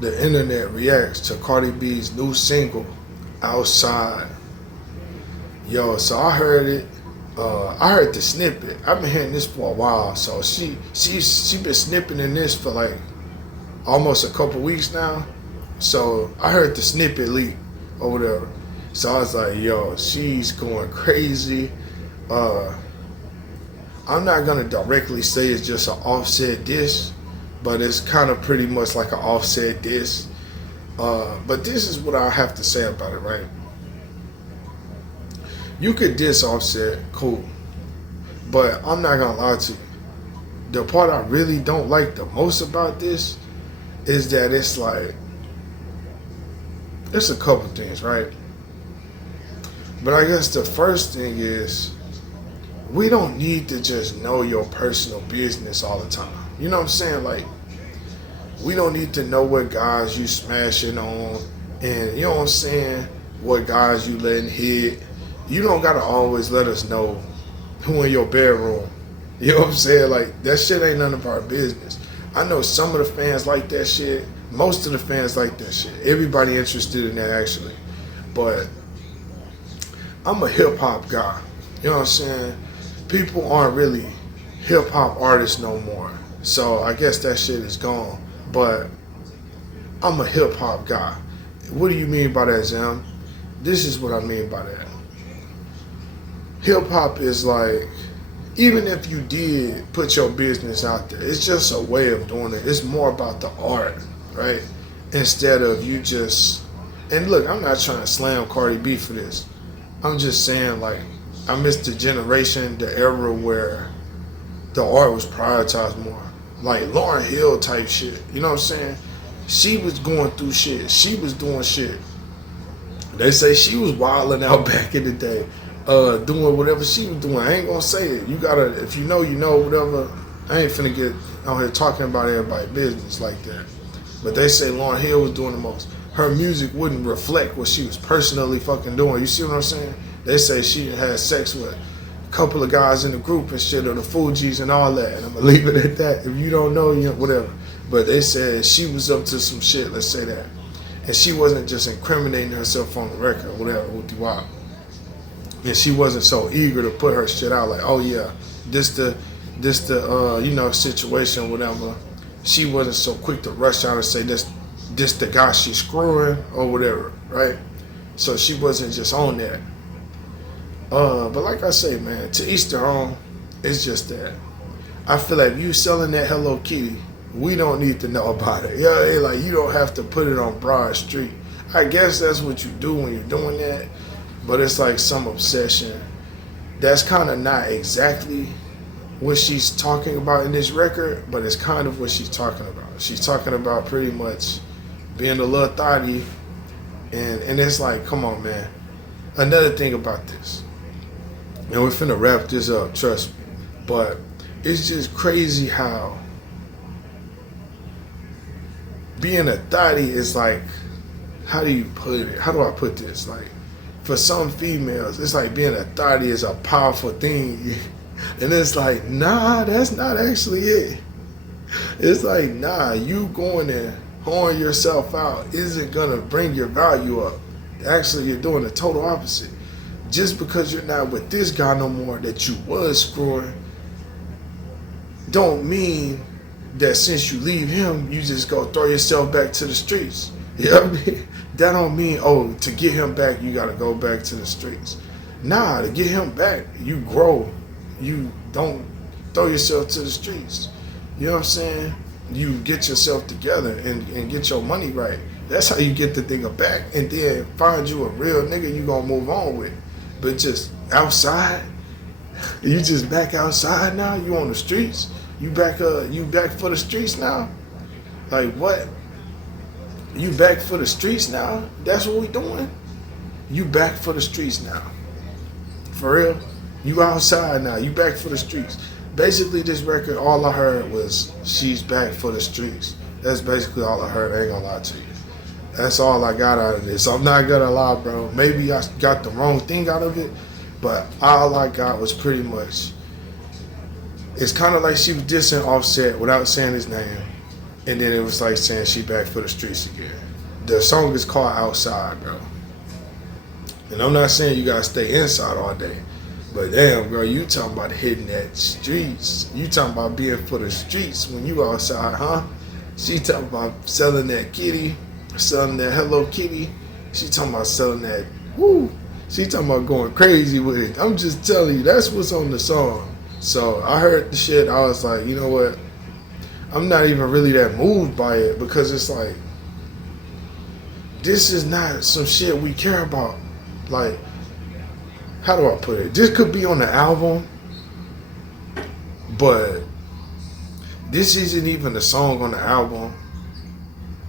the internet reacts to Cardi B's new single, Outside. Yo, so I heard it. I heard the snippet. I've been hearing this for a while. So she been snipping in this for like almost a couple weeks now. So I heard the snippet leak or whatever. So I was like, yo, she's going crazy. I'm not gonna directly say it's just an Offset diss, but it's kind of pretty much like an Offset diss. But this is what I have to say about it, right? You could diss Offset, cool. But I'm not gonna lie to you. The part I really don't like the most about this is that it's like, it's a couple things, right? But I guess the first thing is, we don't need to just know your personal business all the time. You know what I'm saying? Like, we don't need to know what guys you smashing on, and you know what I'm saying, what guys you letting hit. You don't gotta always let us know who in your bedroom. You know what I'm saying? Like, that shit ain't none of our business. I know some of the fans like that shit. Most of the fans like that shit. Everybody interested in that, actually. But I'm a hip hop guy. You know what I'm saying? People aren't really hip hop artists no more. So I guess that shit is gone. But I'm a hip hop guy. What do you mean by that, Zam? This is what I mean by that. Hip hop is like, even if you did put your business out there, it's just a way of doing it. It's more about the art, right? Instead of you just, and look, I'm not trying to slam Cardi B for this. I'm just saying, like, I missed the generation, the era where the art was prioritized more. Like Lauryn Hill type shit. You know what I'm saying? She was going through shit. She was doing shit. They say she was wilding out back in the day, doing whatever she was doing. I ain't gonna say it. You gotta, if you know, whatever. I ain't finna get out here talking about everybody's business like that. But they say Lauryn Hill was doing the most. Her music wouldn't reflect what she was personally fucking doing. You see what I'm saying? They say she had sex with a couple of guys in the group and shit, or the Fugees and all that. And I'm gonna leave it at that. If you don't know, you know, whatever. But they said she was up to some shit, let's say that. And she wasn't just incriminating herself on the record or whatever with the WAP. And she wasn't so eager to put her shit out like, oh yeah, this the you know, situation, whatever. She wasn't so quick to rush out and say this the guy she's screwing or whatever, right? So she wasn't just on that. But like I say, man, to each their own. It's just that I feel like you selling that Hello Kitty, we don't need to know about it. Yeah, like, you don't have to put it on Broad Street. I guess that's what you do when you're doing that, but it's like some obsession. That's kind of not exactly what she's talking about in this record, but it's kind of what she's talking about. She's talking about pretty much being a little thotty, and it's like, come on, man. Another thing about this, and we're finna wrap this up, trust me, but it's just crazy how being a thotty is like, how do you put it? How do I put this? Like, for some females, it's like being a thotty is a powerful thing. And it's like, nah, that's not actually it. It's like, nah, you going and pouring yourself out isn't gonna bring your value up. Actually, you're doing the total opposite. Just because you're not with this guy no more that you was screwing, don't mean that since you leave him, you just go throw yourself back to the streets. You know what I mean? That don't mean, oh, to get him back, you gotta go back to the streets. Nah, to get him back, you grow. You don't throw yourself to the streets. You know what I'm saying? You get yourself together and get your money right. That's how you get the nigga back, and then find you a real nigga you gonna move on with. But just outside, you just back outside now. You on the streets. You back for the streets now. Like, what? You back for the streets now? That's what we doing? You back for the streets now? For real? You outside now. You back for the streets. Basically, this record, all I heard was she's back for the streets. That's basically all I heard. I ain't gonna lie to you. That's all I got out of this. I'm not gonna lie, bro. Maybe I got the wrong thing out of it, but all I got was pretty much, it's kind of like she was dissing Offset without saying his name. And then it was like saying she back for the streets again. The song is called Outside, bro. And I'm not saying you gotta stay inside all day. But damn, girl, you talking about hitting that streets. You talking about being for the streets when you outside, huh? She talking about selling that kitty, selling that Hello Kitty. She talking about selling that, woo. She talking about going crazy with it. I'm just telling you, that's what's on the song. So I heard the shit, I was like, you know what? I'm not even really that moved by it because it's like, this is not some shit we care about. Like, how do I put it? This could be on the album, but this isn't even a song on the album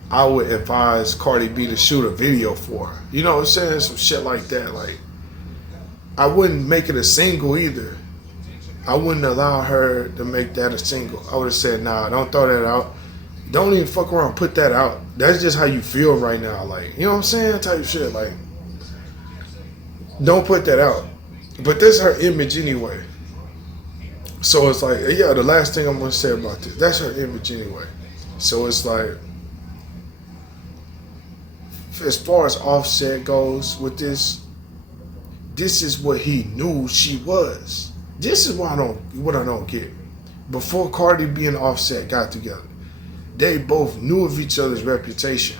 I would advise Cardi B to shoot a video for. You know what I'm saying? Some shit like that. Like, I wouldn't make it a single either. I wouldn't allow her to make that a single. I would have said, nah, don't throw that out. Don't even fuck around, put that out. That's just how you feel right now. Like, you know what I'm saying? Type shit. Like, don't put that out. But that's her image anyway. So it's like, yeah, the last thing I'm going to say about this, that's her image anyway. So it's like, as far as Offset goes with this is what he knew she was. This is what I don't get. Before Cardi B and Offset got together, they both knew of each other's reputation.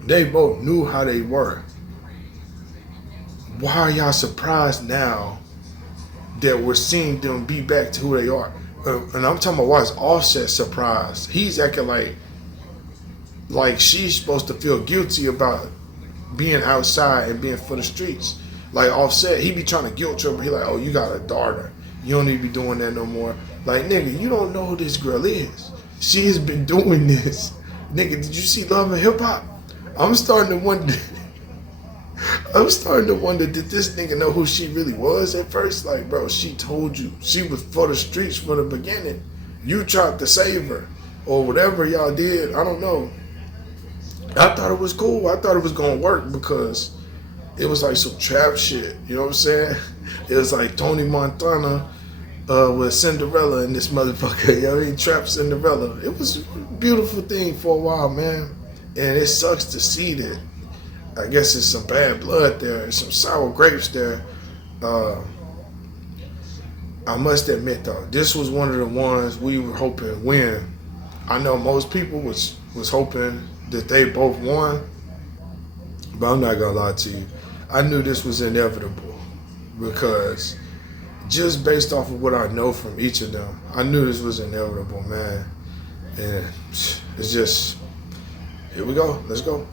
They both knew how they were. Why are y'all surprised now that we're seeing them be back to who they are? And I'm talking about, why is Offset surprised? He's acting like she's supposed to feel guilty about being outside and being for the streets. Like Offset, he be trying to guilt trip, but he like, oh, you got a daughter. You don't need to be doing that no more. Like, nigga, you don't know who this girl is. She has been doing this. Nigga, did you see Love and Hip Hop? I'm starting to wonder, did this nigga know who she really was at first? Like, bro, she told you. She was for the streets from the beginning. You tried to save her. Or whatever y'all did. I don't know. I thought it was cool. I thought it was going to work because it was like some trap shit. You know what I'm saying? It was like Tony Montana with Cinderella and this motherfucker. You know what I mean? Trap Cinderella. It was a beautiful thing for a while, man. And it sucks to see that. I guess it's some bad blood there, some sour grapes there. I must admit though, this was one of the ones we were hoping win. I know most people was hoping that they both won, but I'm not gonna lie to you. I knew this was inevitable because just based off of what I know from each of them, I knew this was inevitable, man. And it's just, here we go. Let's go.